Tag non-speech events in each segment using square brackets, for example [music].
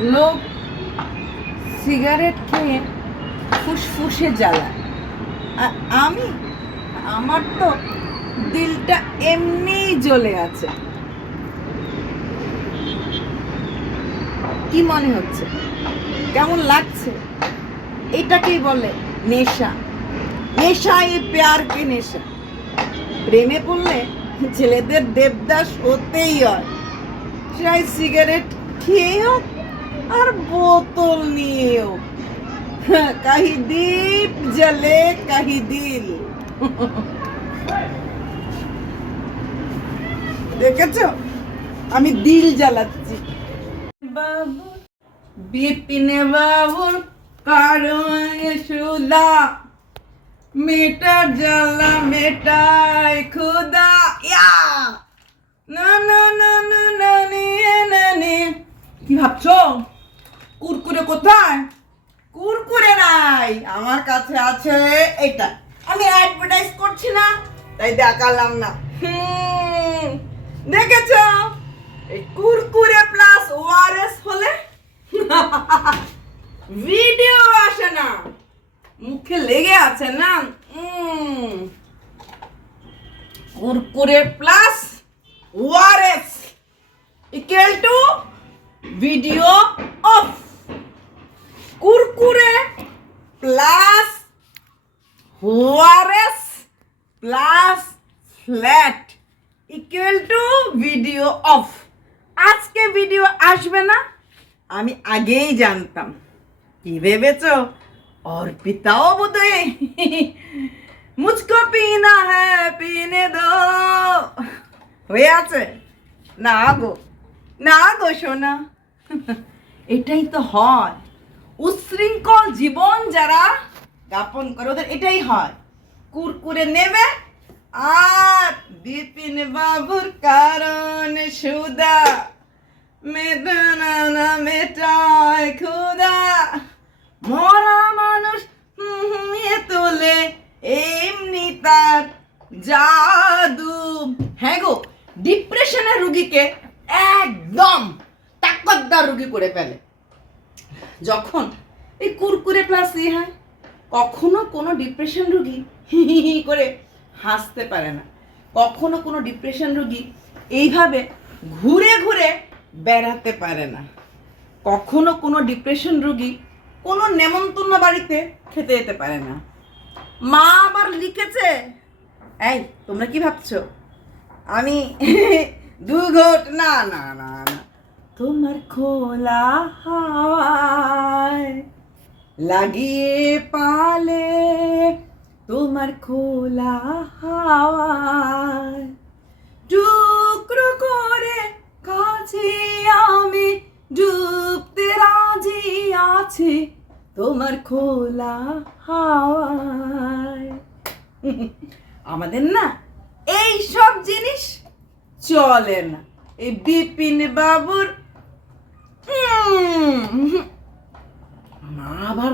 লোক সিগারেট খেয়ে ফুসফুসে জ্বালায়। আর আমি, আমার তো দিলটা এমনিই জ্বলে আছে। কি মনে হচ্ছে? কেমন লাগছে? এটাকেই বলে নেশা। নেশা এ প্যার কে নেশা। প্রেমে পড়লে ছেলেদের দেবদাস হতেই হয়। চাই সিগারেট খেয়ে হোক আর বোতল নিয়ে হোক কাহি দীপ জ্বলে, কাহি দিল। দেখেছ? আমি দিল জ্বালাচ্ছি। বাবু বিপিনে বাবুর কারণ সুদা মেটা জ্বালা মেটায় খুদা ইয়া! না না না না না নিয়ে না নিয়ে কি ভাবছ? কুরকুরে কোথায়? কুরকুরে নাই। আমার কাছে আছে এটা। আমি অ্যাডভার্টাইজ করছি না তাই দেখালাম না। হুম, দেখেছ? এই কুরকুরে প্লাস ওআরএস হলে [laughs] ভিডিও আসে না। মুখে লেগে আছে না। Kurkure plus ORS equal to video of Kurkure plus ORS plus flat equal to video of আজকে ভিডিও আসবে না। আমি আগেই জানতাম। কি ভেবেছো? অর্পিতাও বোধহয় মুঝকো পিনা হ্যাঁ পিনে দো। হয়ে আছে। না গো। না গো, সোনা। এটাই তো হয়। উশৃঙ্খল জীবন যারা যাপন করে, ওদের এটাই হয়। কুরকুরে নেবে, আর বিপিন বাবুর কারণ সুদা। মেদনা না মেটায় খুদা মরা মানুষ তোলে, এমনি তার জাদু। হ্যাঁ গো ডিপ্রেশনের রুগীকে একদম তাকদ্দার রুগী করে ফেলে। যখন এই কুরকুরে প্লাস ই হয়, কখনো কোনো ডিপ্রেশন রুগী হি হি করে হাসতে পারে না। কখনো কোনো ডিপ্রেশন রুগী এইভাবে ঘুরে ঘুরে বেড়াতে পারে না। কখনো কোনো ডিপ্রেশন রুগী কোনো নেমন্তন্ন বাড়িতে খেতে যেতে পারে না। মা আবার লিখেছে, এই, তোমরা কি ভাবছ? আমি [laughs] দু ঘট না না না না তোমার খোলা হাওয়ায় লাগিয়ে পালে তোমার খোলা হাওয়ায়। টুকরো করে কাছে আমি, ডুবতে রাজি আছি তোমার খোলা হাওয়ায়। আমাদের না এই সব জিনিস চলে না। এই বিপিন বাবুর মা আবার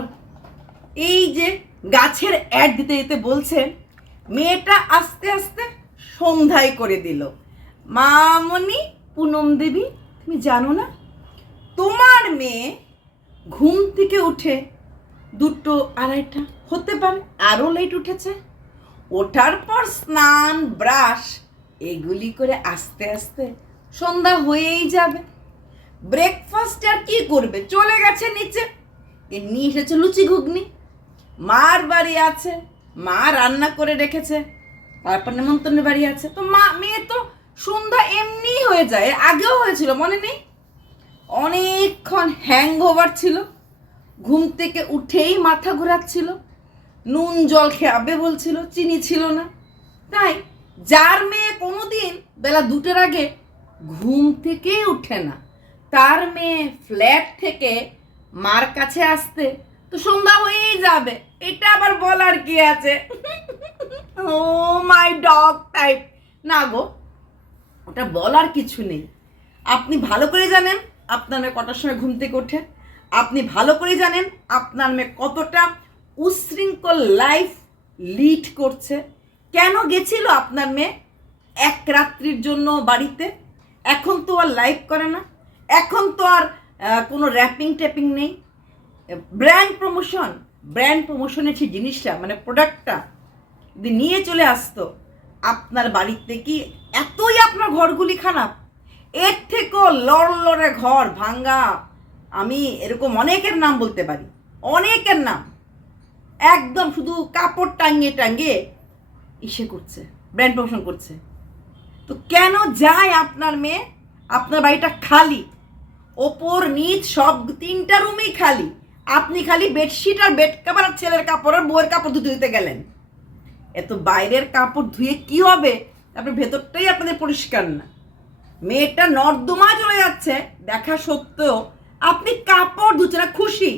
এই যে গাছের অ্যাড দিতে দিতে বলছে, মেয়েটা আস্তে আস্তে সন্ধ্যায় করে দিল। মামনি পুনম দেবী, তুমি জানো না? তোমার মেয়ে ঘুম থেকে উঠে দুটো আড়াইটা, হতে পারে আরও লেট উঠেছে। ওঠার পর স্নান, ব্রাশ, এগুলি করে আস্তে আস্তে সন্ধ্যা হয়েই যাবে। ব্রেকফাস্ট আর কি করবে? চলে গেছে নিচে। নিয়ে এসেছে লুচি ঘুগনি। মার বাড়ি আছে। মা রান্না করে রেখেছে। তারপর নেমন্তন্ন বাড়ি আছে। তো মা, মেয়ে তো সন্ধ্যা এমনিই হয়ে যায়। আগেও হয়েছিল, মনে নেই? অনেকক্ষণ হ্যাং ওভার ছিল। ঘুম থেকে উঠেই মাথা ঘোরাচ্ছিল। নুন জল খেয়াবে বলছিল, চিনি ছিল না। তাই যার মেয়ে কোনোদিন বেলা দুটোর আগে ঘুম থেকেই উঠে না। তার মেয়ে ফ্ল্যাট থেকে মার কাছে আসতে তো সন্ধ্যা হয়েই যাবে। এটা আবার বলার কি আছে? [laughs] ও মাই ডগ টাইপ না গো, ওটা বলার কিছু নেই। আপনি ভালো করে জানেন আপনার মেয়ে কটার সময় ঘুম থেকে ওঠে। আপনি ভালো করে জানেন আপনার মেয়ে কতটা উশৃঙ্খল লাইফ লিড করছে। কেন গেছিল আপনার মেয়ে এক রাত্রির জন্য বাড়িতে? এখন তো আর লাইভ করে না। এখন তো আর কোনো র্যাপিং ট্যাপিং নেই। ব্র্যান্ড প্রমোশন ব্র্যান্ড প্রমোশনের সেই জিনিসটা মানে প্রোডাক্টটা যদি নিয়ে চলে আসতো, আপনার বাড়িতে কি এতই আপনার ঘরগুলি খারাপ? এর থেকেও লড় লড়ে ঘর ভাঙ্গা আমি এরকম অনেকের নাম বলতে পারি। অনেকের নাম। একদম শুধু কাপড় টাঙিয়ে টাঙিয়ে ইসে করছে ব্র্যান্ড প্রমোশন করছে। তো কেন যায় আপনার মেয়ে? আপনার বাড়িটা খালি। ওপর, নিচ, সব তিনটা রুমই খালি। আপনি খালি বেডশিট আর বেড কাপড় আর ছেলের কাপড় আর বউয়ের কাপড় ধুতে ধুতে গেলেন। এত বাইরের কাপড় ধুয়ে কি হবে? আপনার ভেতরটাই আপনাদের পরিষ্কার না। মেয়েটা নর্দমা চলে যাচ্ছে, দেখা সত্ত্বেও আপনি কাপড় ধুচ্ছে না, খুশি।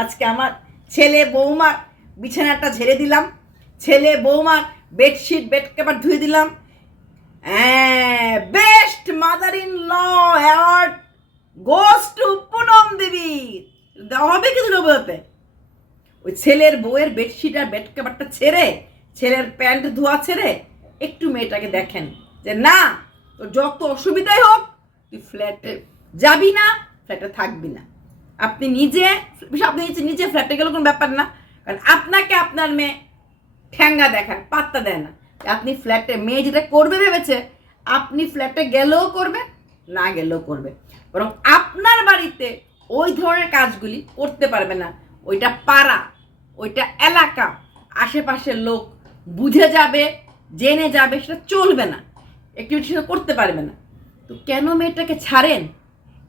আজকে আমার ছেলে বৌমার বিছানাটা ঝেড়ে দিলাম। ছেলে বৌমার বেডশিট বেড কাপড় ধুয়ে দিলাম। Best mother in law award goes to Punam Debi হবে কি দুর্গাপুজোতে ওই ছেলের বউয়ের বেডশিট আর বেড কাভারটা ছেড়ে, ছেলের প্যান্ট ধোয়া ছেড়ে একটু মেয়েটাকে দেখেন। যে না, তোর যত অসুবিধাই হোক, তুই ফ্ল্যাটে যাবি না ফ্ল্যাটে থাকবি না। আপনি নিজে আপনি নিজে ফ্ল্যাটে গেলে কোনো ব্যাপার না। কারণ আপনাকে আপনার মেয়ে ঠ্যাঙ্গা দেখান, পাত্তা দেয় না। আপনি ফ্ল্যাটে মেয়ে যেটা করবে ভেবেছে, আপনি ফ্ল্যাটে গেলেও করবে না গেলেও করবে। বরং আপনার বাড়িতে ওই ধরনের কাজগুলি করতে পারবে না। ওইটা পাড়া, ওইটা এলাকা, আশেপাশের লোক বুঝে যাবে, জেনে যাবে, সেটা চলবে না। অ্যাক্টিভিটি সেটা করতে পারবে না। তো কেন মেয়েটাকে ছাড়েন?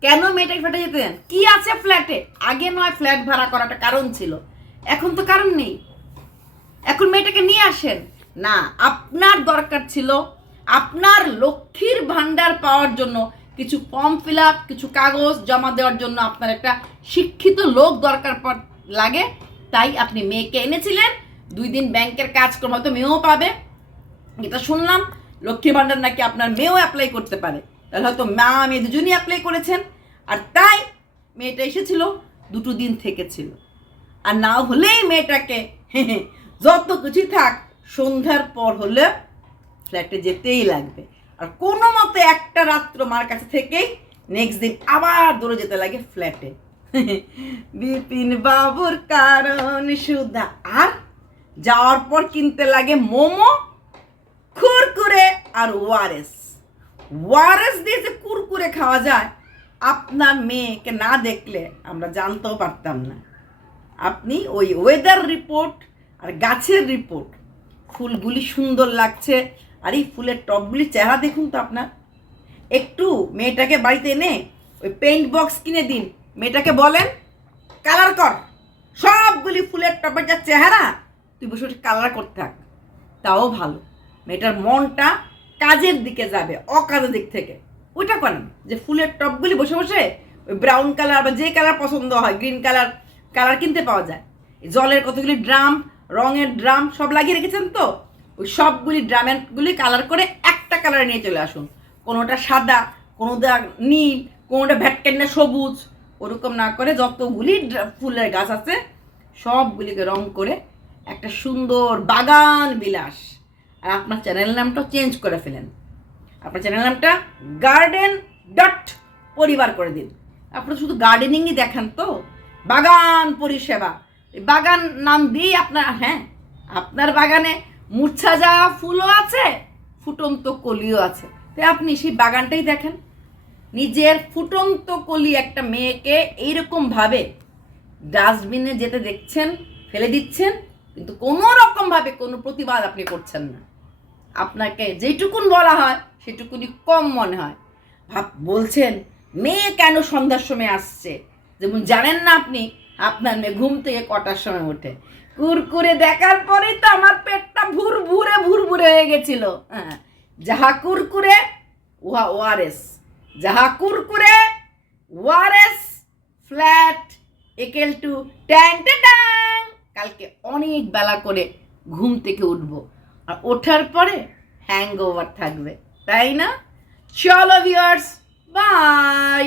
কেন মেয়েটাকে ফ্ল্যাটে যেতে দেন? কি আছে ফ্ল্যাটে আগে নয় ফ্ল্যাট ভাড়া করাটা কারণ ছিল। এখন তো কারণ নেই। এখন মেয়েটাকে নিয়ে আসেন। না, আপনার দরকার ছিল আপনার লক্ষ্মীর ভান্ডার পাওয়ার জন্য কিছু ফর্ম ফিল আপ কিছু কাগজ জমা দেওয়ার জন্য আপনার একটা শিক্ষিত লোক দরকার লাগে। তাই আপনি মেয়েকে এনেছিলেন। দুই দিন ব্যাংকের কাজকর্ম হয়তো মেয়েও পাবে। এটা শুনলাম, লক্ষ্মী ভান্ডার নাকি আপনার মেয়েও অ্যাপ্লাই করতে পারে। তাহলে হয়তো মা মেয়ে দুজনই অ্যাপ্লাই করেছেন। আর তাই মেয়েটা এসেছিল, দুটো দিন থেকেছিল। আর না হলেই মেয়েটাকে যত কিছু থাক, সন্ধ্যার পর হলে ফ্ল্যাটে যেতেই লাগবে। আর কোনো মতে একটা রাত্র মার কাছে থেকেই নেক্সট দিন আবার দৌড়ে যেতে লাগে ফ্ল্যাটে [laughs] বিপিন বাবুর কারণ সুধা। আর যাওয়ার পর কিনতে লাগে মোমো, কুরকুরে আর ওয়ারেস। ওয়ারেস দিয়ে যে কুরকুরে খাওয়া যায়, আপনার মেয়েকে না দেখলে আমরা জানতেও পারতাম না। আপনি ওই ওয়েদার রিপোর্ট আর গাছের রিপোর্ট ফুলগুলি সুন্দর লাগছে আর, এই ফুলের টবগুলি চেহারা দেখুন তো আপনার। একটু মেয়েটাকে বাড়িতে এনে ওই পেইন্ট বক্স কিনে দিন। মেয়েটাকে বলেন কালার কর। সবগুলি ফুলের টবের যা চেহারা, তুই বসে বসে কালার করতে থাক। তাও ভালো। মেয়েটার মনটা কাজের দিকে যাবে, অকাজের দিক থেকে। ওইটা করেন, যে ফুলের টবগুলি বসে বসে ওই ব্রাউন কালার বা যে কালার পছন্দ হয় গ্রিন কালার কালার কিনতে পাওয়া যায়। জলের কতগুলি ড্রাম রঙের ড্রাম সব লাগিয়ে রেখেছেন তো? ওই সবগুলি ড্রামেরগুলি কালার করে একটা কালার নিয়ে চলে আসুন। কোনোটা সাদা, কোনোটা নীল, কোনোটা ভ্যাটকেন্না সবুজ। ওরকম না করে যতগুলি ফুলের গাছ আছে, সবগুলিকে রং করে একটা সুন্দর বাগান বিলাস। আর আপনার চ্যানেল নামটা চেঞ্জ করে ফেলেন। আপনার চ্যানেল নামটা গার্ডেন ডট পরিবার করে দিন। আপনার শুধু গার্ডেনিংই দেখান তো। বাগান পরিষেবা। বাগান নাম দিয়েই আপনার হ্যাঁ আপনার বাগানে মূর্ছা যাওয়া ফুলও আছে, ফুটন্ত কলিও আছে। তাই আপনি সেই বাগানটাই দেখেন। নিজের ফুটন্ত কলি একটা মেয়েকে এইরকমভাবে ডাস্টবিনে যেতে দেখছেন, ফেলে দিচ্ছেন, কিন্তু কোনো রকমভাবে কোনো প্রতিবাদ আপনি করছেন না। আপনাকে যেটুকুন বলা হয় সেটুকুনি কম মনে হয়। ভাব, বলছেন, মেয়ে কেন সন্ধ্যার সময় আসছে? যেমন জানেন না আপনি, আপনার মেয়ে ঘুম থেকে কটার সময় ওঠে। কুরকুরে দেখার পরেই তো আমার পেটটা ভুর ভুরে ভুর ভুরে হয়ে গেছিল। হ্যাঁ যাহা কুরকুরে, উহা ওয়ারেস যাহা কুরকুরে ওয়ারেস ফ্ল্যাট, একেল টু, ট্যাং ট্যাং কালকে অনেক বেলা করে ঘুম থেকে উঠবো। আর ওঠার পরে হ্যাং ওভার থাকবে। তাই না? চলো ভিউয়ার্স বাই